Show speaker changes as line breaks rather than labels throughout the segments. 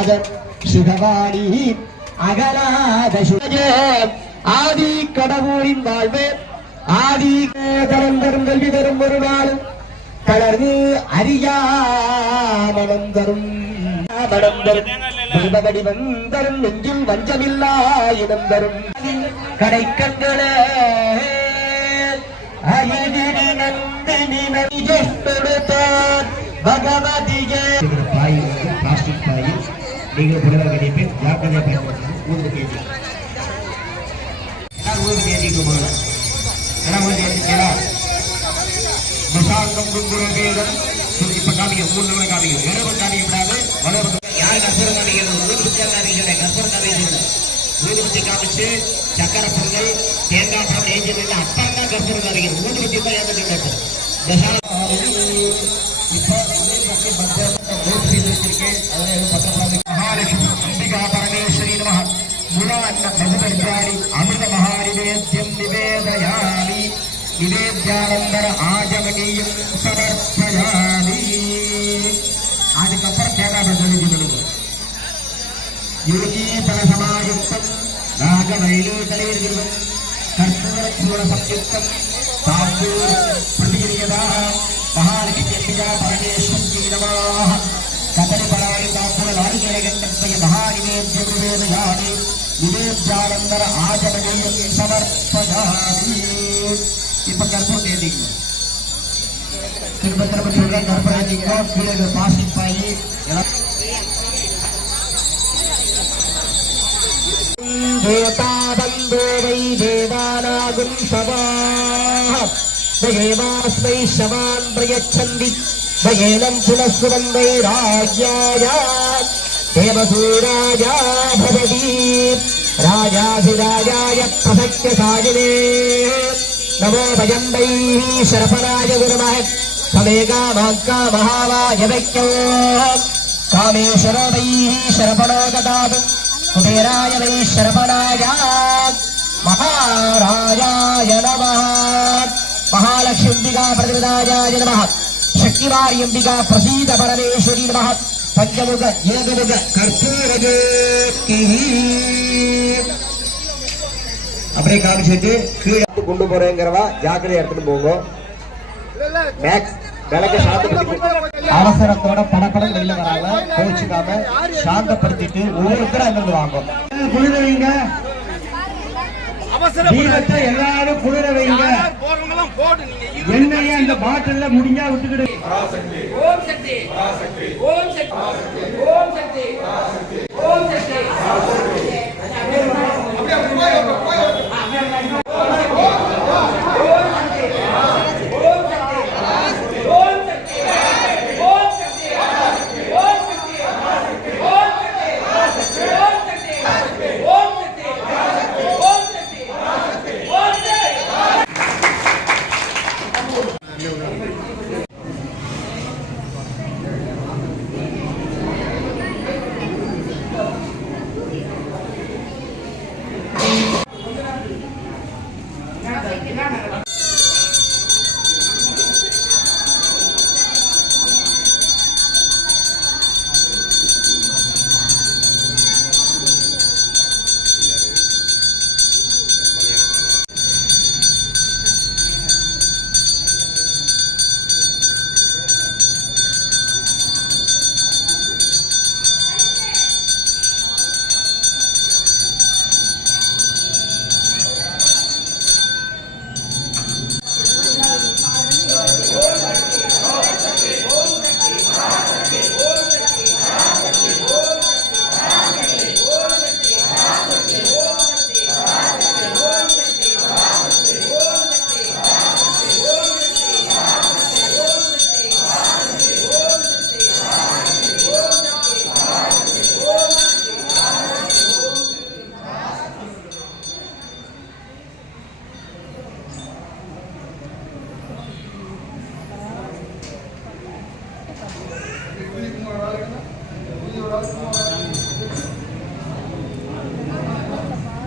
அகலாத சுகவாணி அகலாத சுக ஆதி கடவுளின் வாழ்வு. ஆதி தரம் தரும் கல்வி தரும் ஒரு நாள் கலர்ந்து அறியாமலம் தரும். மனம் தரும் தெய்வவடிவம் தரும் நெஞ்சில் வஞ்சமில்லா இடம் தரும். கடைக்கண்களே. அயகிரி நந்தினி நடிகொடுத்தார் பகவதியே. பாய் பிளாஸ்டிக் பாயில் நீங்களும் புலவர் கிடைப்பே ஜாக்கிரதையாக பயன்படுத்தணும் ஊருக்கு தேதி ஊருக்கு யார் கசரம் காமிக்கிறது? ஊதுபத்தியாக காமிக்கல கசரம் காமிக்கிறது ஊதுபத்தி காமிச்சு சக்கரை பொங்கல் தேங்காய் सर्वान्न बहुभद्राणि अमृतमहानिवेद्यं निवेदयामि निवेद्यानन्दर आगमनीयं समर्पयामि அதுக்கப்புறம் கேட்டாபுரம் சொல்லிட்டு கொடுக்கும் யோகி பலசமாயுக்தம் ராக வைலோகலை இருக்கிறோம் கற்பூர சூர சம்யுக்தம் தாக்கூர் பிரதிகிரியதா மகாலட்சுமி அம்பிகா பரமேஸ்வரி நமாக கதலி பராயி தாக்கூர லாரி ஜெயகண்டத்தை மகாநிவேத்திய பிரவேதயாமி विवेकानंदर आचमनीय समर्पधारी ये पकड़ तो दे दी फिर बच्चों को छोड़ घर पर दी को फिर पास ही पाई देवता बंधो वै देवानागुं शवाः देवास्मै शवान् प्रयच्छन्ति दयेनं पुनस्सुवन् वैराज्याय देवसूराया भवति राजाधिराजाय प्रसत्यसायिने नमो भजं वैः शरफनाय गुरुमः समेकामाङ्कामहावाय वैक्यो कामेश्वरो वैः शरफणो ददातु कुबेराय वै शरफणाय महाराजाय नमः। महालक्ष्म्बिका प्रतिपदाय नमः। शक्तिवार्यम्बिका प्रसीद परमेश्वरी नमः। பஞ்சமுக ஏகமுக கற்பூரது அப்படியே காமிச்சிட்டு கீழே கொண்டு போறேங்கிறவா ஜாக்கிரதை எடுத்துட்டு போங்க. மேக்ஸ் விளக்க சாந்தப்படுத்தி அவசரத்தோட படப்படம் வெளியில வராங்க. கோச்சுக்காம சாந்தப்படுத்திட்டு ஒவ்வொருத்தரும் அங்கிருந்து வாங்கும் குளிர தீபத்தை எல்லாரும் குளிர வைங்க. எண்ணெயை அந்த பாட்டில்ல முடிஞ்சா விட்டுக்கிடு.
ஓம் சக்தி. ஓம் சக்தி. ஓம் சக்தி. ஓம் சக்தி. ஓம்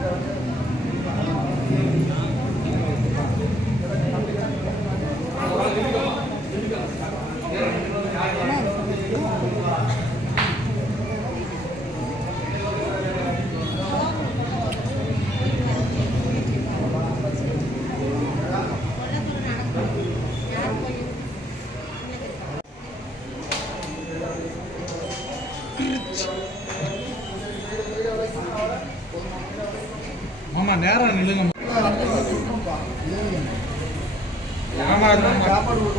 Thank you.
மாமா நேரம் நில்லுங்க மாமா மாமா